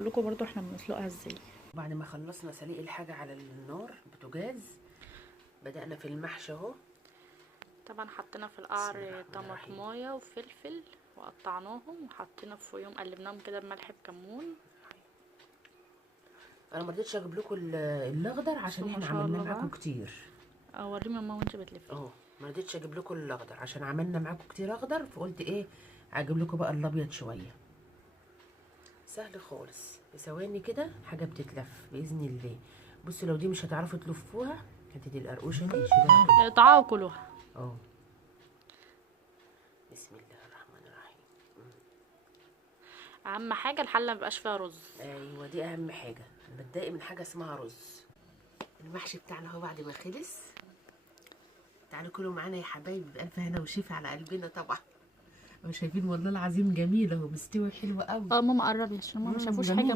لكم برضو احنا بنسلقها ازاي. بعد ما خلصنا سليق الحاجة على النار البوتاجاز، بدأنا في المحشي اهو. طبعا حطينا في بسم القعر الله الرحمن الرحيم. طماطمايه وفلفل وقطعناهم وحطينا فيهم قلبناهم كده بملح بكمون. انا ما رضيتش اجيب لكم الاخضر عشان بسم ما احنا شاء عملناه الله معاكم بقى. كتير. اوريه ماما وانت بتلفي. اه ما رضيتش اجيب لكم الاخضر عشان عملنا معاكم كتير اخضر، فقلت ايه اجيب لكم بقى الابيض شويه. سهل خالص، في ثواني كده حاجه بتتلف باذن الله. بصوا لو دي مش هتعرفوا تلفوها، هاتي دي القرقوشه دي شيلوها كده. اقطعوها وكلوها. اه بسم الله الرحمن الرحيم. اهم حاجه الحله ميبقاش فيها رز. ايوه دي اهم حاجه، انا بتضايق من حاجه اسمها رز. المحشي بتاعنا اهو بعد ما خلص. تعالوا كلوا معانا يا حبايبي، بألف هنا وشفا على قلبنا طبعا. شايفين والله العظيم جميل اهو، مستوي حلو قوي. ماما قربي عشان ماما مشافوش حاجه. جميل.